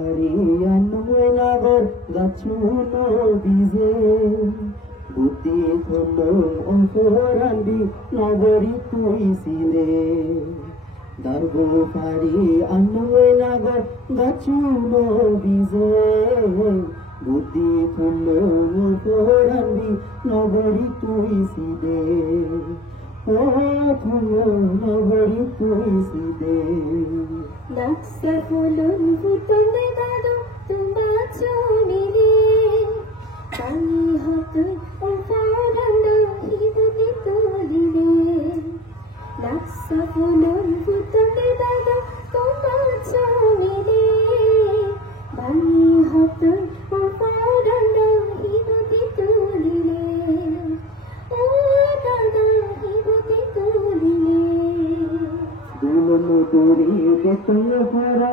হারিয়ানময় নাগর গাছুনো বিজে বুদ্ধি ধন্য অন্তরান্দি নগরী তুই ছিলে দার্ব পারি আন্নময় নাগর গাছুনো বিজে বুদ্ধি ধন্য অন্তরান্দি নগরী তুই ছিলে নগরী তুই ছিলে Naksapulun putunde dado tumba chonile Tani hatun ufaranda hibati tolile Naksapulun putunde dado tumba chonile Tani hatun ufaranda hibati tolile O dada hibati tolile Dulu duri betul hara